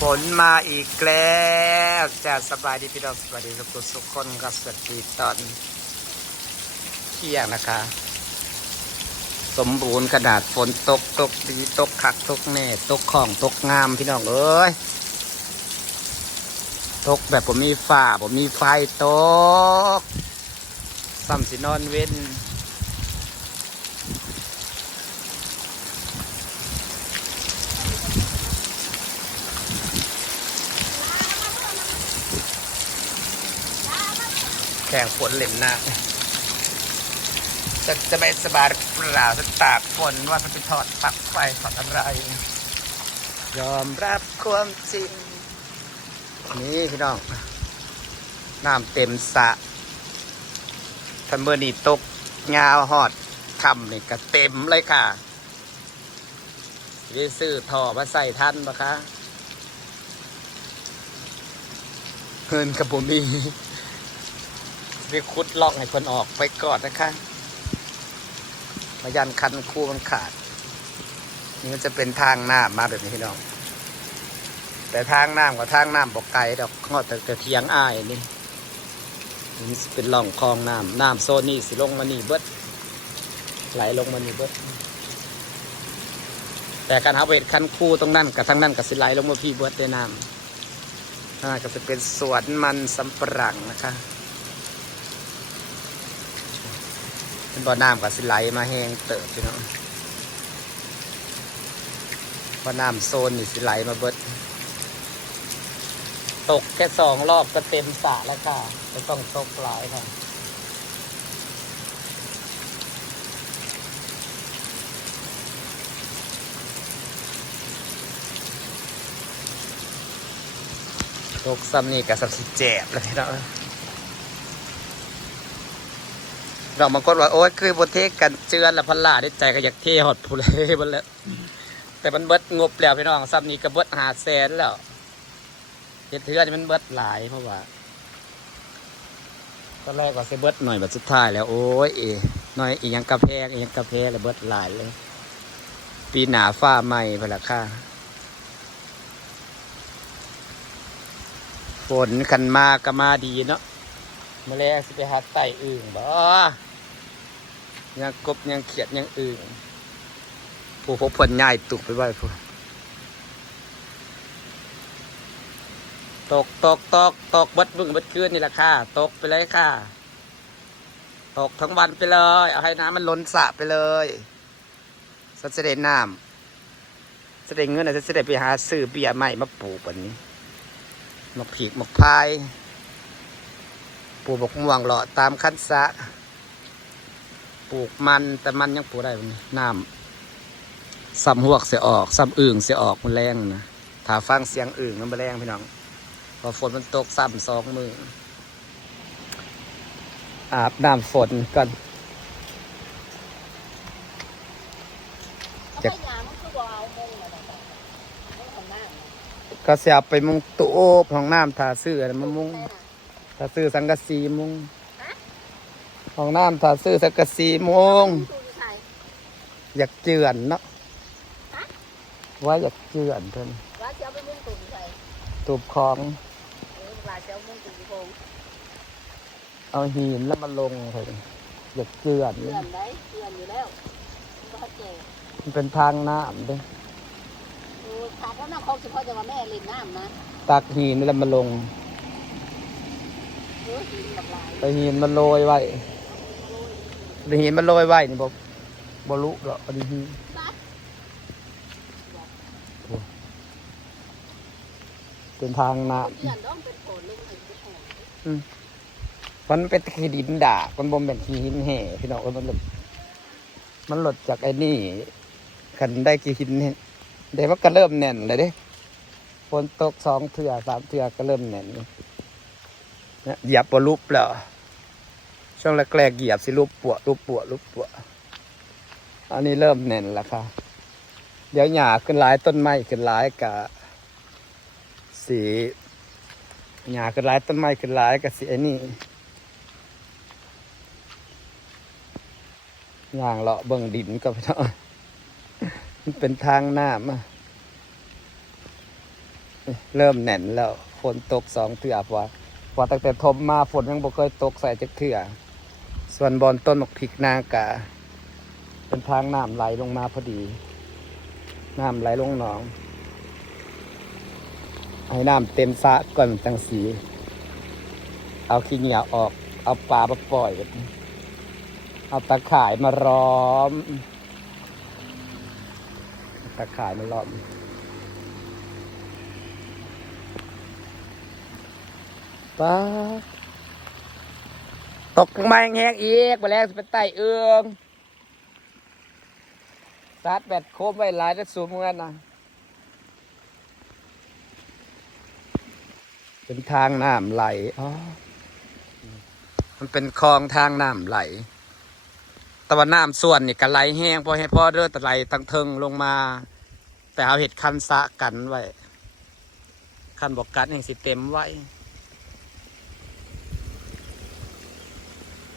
ฝนมาอีกแล้วจะสบายดีพี่น้องสบายดีทุกคนทุกคนครับสวัสดีตอนเที่ยงนะคะ สมบูรณ์ขนาดฝนตกตกดีตกขักตกแน่ตกของตกงามพี่น้องเอ้ยตกแบบผมมีฝ้าผมมีไฟตกซ้ำสินอนเว้น ข่งฝนเล่มหน้าจะจะไปสบายเปล่าจะตากฝนว่าจะไปถอดปลั๊กไฟถอดอะไร ยอมรับความจริง นี่พี่น้อง น้ำเต็มสระทันเบอร์นี่ตกงาวหอดคำนี่ก็เต็มเลยค่ะได้ซื้อท่อมาใส่ท่านปะคะเงินกับผมมี ไปคุดล่องให้คนออกไปก่อนนะคะมายันคันคู่มันขาด นี่มันจะเป็นทางน้ำมาแบบนี้พี่น้อง แต่ทางน้ำกับทางน้ำบอกไกลดอกงอแต่แต่เทียงอ้ายนี่นี่เป็นล่องคลองน้ำน้ำโซนี่สิลงมานี่เบิดไหลลงมานี่เบิดแต่การเอาเวทคันคู่ตรงนั้นกับทางนั้นกับสิไหลลงมาพี่เบิดได้น้ำนั่นก็จะเป็นสวนมันสำปะหลังนะคะ เป็นบ่อน้ำกับสิไหลมาแห้งเติบพี่น้องบ่อน้ำโซนนี่สิไหลมาเบิด ตกแค่สองรอบก็เต็มสระแล้วค่ะไม่ต้องตกหลายค่ะตกซ้ำนี่กับสับสิเจ็บเลยพี่น้อง เราบางคนว่าโอ๊ยคือบนเทกันเจือนละพันล่าได้ใจก็อยากเทหดผู้เลยมันแล้วแต่มันเบิดงบแล้วพี่น้องซ้ำนี้ก็เบิดหาแสนแล้วเฮ็ดเทือนมันเบิดหลายเพราะว่าตอนแรกว่าจะเบิดหน่อยแบบสุดท้ายแล้วโอ้ยเอหน่อยอีกยังกระแพงอีกยังกระแพงแล้วเบิดหลายเลย ปีหนาฟ้าใหม่พละค่ะฝนคันมาก็มาดีเนาะมาแรงสิไปหาไต่อึ่งบ่ ยังกบยังเขียดยังอึ่งผู้พบผลง่ายตุกไปไว้ผู้ตกตกตกตกบัดบึ้งบัดคืนนี่แหละค่ะ ตกไปเลยค่ะ ตกทั้งวันไปเลย เอาให้น้ำมันล้นสระไปเลยสัจะได้น้ำจะได้เงินนะจะได้ไปหาซื้อเบียร์ใหม่มาปลูกวันนี้มาผีกมาพาย ปลูกบกม่วงเลาะตามคันสะ ลูกมันแต่มันยังปลูกได้บ่นี่น้ำซ้ำหวกเสียออกซ้ำอึ่งเสียออกมันแรงนะถ้าฟังเสียงอึ่งมันมาแรงพี่น้องพอฝนมันตกซ้ำสองมืออาบน้ำฝนก่อนเอาไปยามมันคือบ่เอามงน้ำน่ะก็เสียไปมุงตู้ของน้ำทาซื้ออะไรมามุงแม่น่ะทาซื้อสังกะสีมุง ของน้ำทาซื้อสังกะสีมุงตู้อยู่ไทยอยากเจือนเนาะฮะว่าอยากเจือนเพิ่นว่าจะเอาไปมุ่งตู้อยู่ไทยตูบของเออว่าจะเอามุ่งตู้อยู่โพงเอาหินแล้วมาลงเพิ่นอยากเจือนเพื่อนได้เพื่อนอยู่แล้วก็เจ๊มันเป็นทางน้ำเด้เออขาดแล้วน้ำของเฉพาะจะว่าแม่เล่นน้ำนะตักหินแล้วมาลงเออหินหลากหลายไปหินมันโรยไว้ ไปหินมันโรยไว้นี่บ่บ่รู้หรอกอันนี้หินบัดเป็นทางน้ำมันเป็นขี้ดินด่ามันบ่เป็นขี้หินแห่พี่น้องมันหลดมันหลดจากไอ้นี่คันได้ขี้หินแห่ยเดี๋ยวมันก็เริ่มแน่นเลยเด้ฝนตกสองเถื่อสามเถื่อก็เริ่มแน่นนี่เนี่ยหยียบบ่ลุบแล้ว ช่วงแรกๆเหยียบสิลุบปวดลุบปวดลุบปวดอันนี้เริ่มแน่นแล้วค่ะเดี๋ยวหญ้าขึ้นหลายต้นไม้ขึ้นหลายกะสีหญ้าขึ้นหลายต้นไม้ขึ้นหลายกะสีไอ้นี่ย่างเลาะเบิ่งดินก็ไปเนาะมันเป็นทางน้ำอะเริ่มแน่นแล้วฝนตกสองเถื่อพราะว่าเพราะว่าตั้งแต่ทมมาฝนยังบ่เคยตกใส่จักเถื่อ ส่วนบอนต้นมกพริกนากะเป็นทางน้ำไหลลงมาพอดี น้ำไหลลงหนอง ให้น้ำเต็มสะก่อนจังสี เอาขี้เหนียวออก เอาปลามาปล่อย เอาตะข่ายมาล้อม ตะข่ายมาล้อมป้า ตกมาแห้งอีกไปแล้วเป็นไตเอืองสาดแบตโคมไว้หลายแต่สูงเหมือนกันนะเป็นทางน้ำไหลอ๋อมันเป็นคลองทางน้ำไหล แต่ว่าน้ำส่วนนี่ก็ไหลแห้งพอให้พ่อเด้อแต่ไหลตั้งเทิงลงมา แต่เอาเห็ดคันสะกันไว้ คันบอกกันแห่งสิเต็มไว้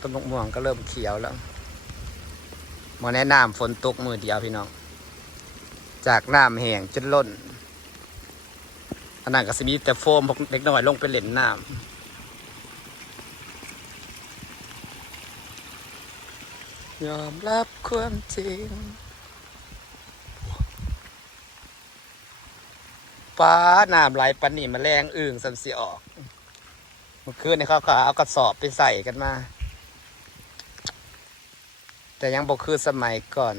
ต้นมะม่วงก็เริ่มเขียวแล้วมาแนะนำฝนตกมือเดียวพี่น้อง จากน้ำแห้งจนล้นอันนั้นก็สิมีแต่โฟมพวกเล็กน้อยลงไปเล่นน้ำยอมรับความจริงป้าน้ำไหลปันนี่มาแรงอึ่งสันสีออก เมื่อคืนนี่เขาเอากระสอบไปใส่กันมา แต่ยังบอกคือสมัยก่อน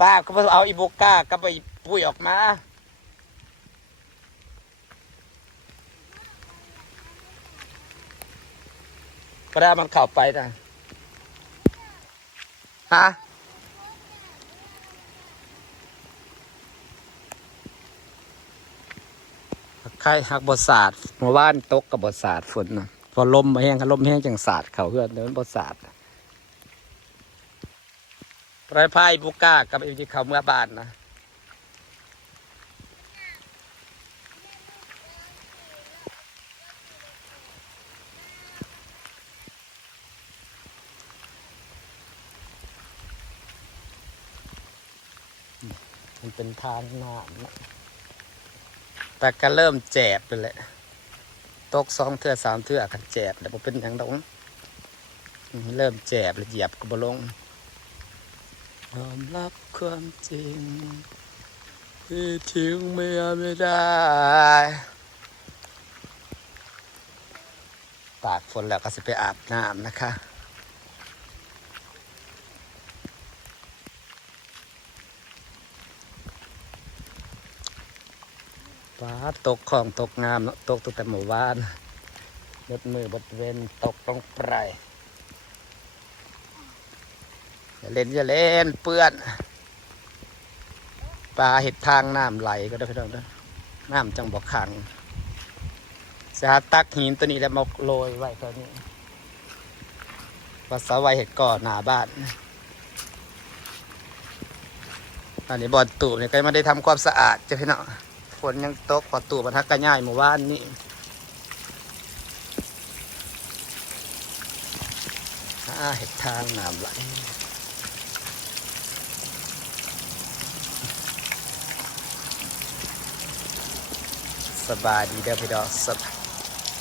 ป้าก็เอาอีโบก้าก็ไปปุ้ยออกมาก็ได้มันเข้าไปนะฮะใครหักบทศาสตร์เมื่อวานตกกับบทศาสตร์ฝนนะ อลมมาแห้งก็ลมแห้งจังศาสตร์เขาเพื่อนเดินบทศาสตร์ไรพายบุก้ากับอีที่เขาเมื่อบานนะมันเป็นทางน้ำนะแต่ก็เริ่มแจบไปแหละ ตกสองเทือสามเทือกันแจบแต่ผมเป็นอย่างตรงเริ่มแจบแล้วเหยียบกบลงยอมรับความจริงที่ทิ้งเมียไม่ได้ตากฝนแล้วก็สิไปอาบน้ำนะคะ ฟ้าตกของตกงามเนาะตกตั้งแต่หมู่บ้านบดมือบดเวนตกลงไปอย่าเล่นอย่าเล่นเปื้อนปลาเห็ดทางน้ำไหลก็ได้พี่น้องเด้อน้ำจังบอกขังสาตักหินตัวนี้แล้วมาโรยไว้ตัวนี้ภาษาไวเห็ดก่อหนาบ้านอันนี้บอลตูเนี่ยก็ไม่ได้ทำความสะอาดจ้ะพี่น้อง ฝนยังตกพอตู่บรรทักกระย่ายเมื่อวานนี้อ่าเห็ดทางน้ำไหลสบายดีเด้อพี่น้องสบ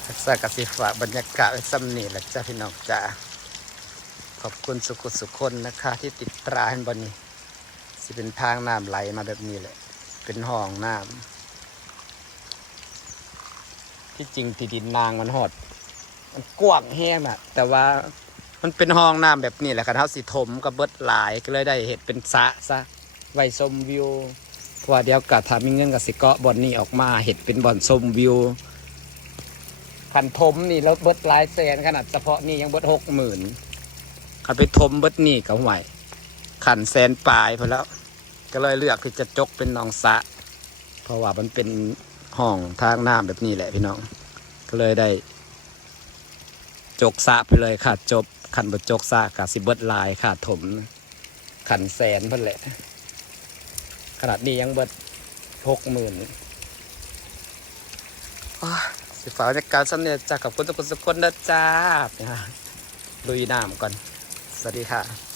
ทักษะกสิฝากบรรยากาศไว้ซ้ำนี่แหละจ้าพี่น้องจ้าขอบคุณสุขุสุขคนนะคะ ที่ติดตราให้บนนี้สิเป็นทางน้ำไหลมาแบบนี้แหละ เป็นห้องน้ำ ที่จริงที่ดินนางมันหอดมันกว้างแห้งน่ะแต่ว่ามันเป็นห้องน้ำแบบนี้แหละครับเท้าสีถมกับเบิดหลายก็เลยได้เห็ดเป็นสระซะไว้ชมวิวเพราะว่าเดียวกับถ้ามีเงินกับสิเกาะบอนนี้ออกมาเห็ดเป็นบ่อนชมวิวขันถมนี่รถเบิดหลายแสนขนาดเฉพาะนี่ยังเบิดหกหมื่นขันไปถมเบิดนี่ก็ไหวขันแสนปลายพอแล้ว ก็เลยเลือกที่จะจกเป็นหนองสะ เพราะว่ามันเป็น ห้องทางน้ำแบบนี้แหละพี่น้อง ก็เลยได้ จกสะไปเลยค่ะจบขันบดจกสะกับสิบเบิดลายค่ะถมขันแสนเพิ่นแหละ ขนาดนี้ยังเบิดหกหมื่นสิฝากบรรยากาศสำเนียจากกับคุณทุกคนทุกคนนะจ้าลุยน้ำก่อน สวัสดีค่ะ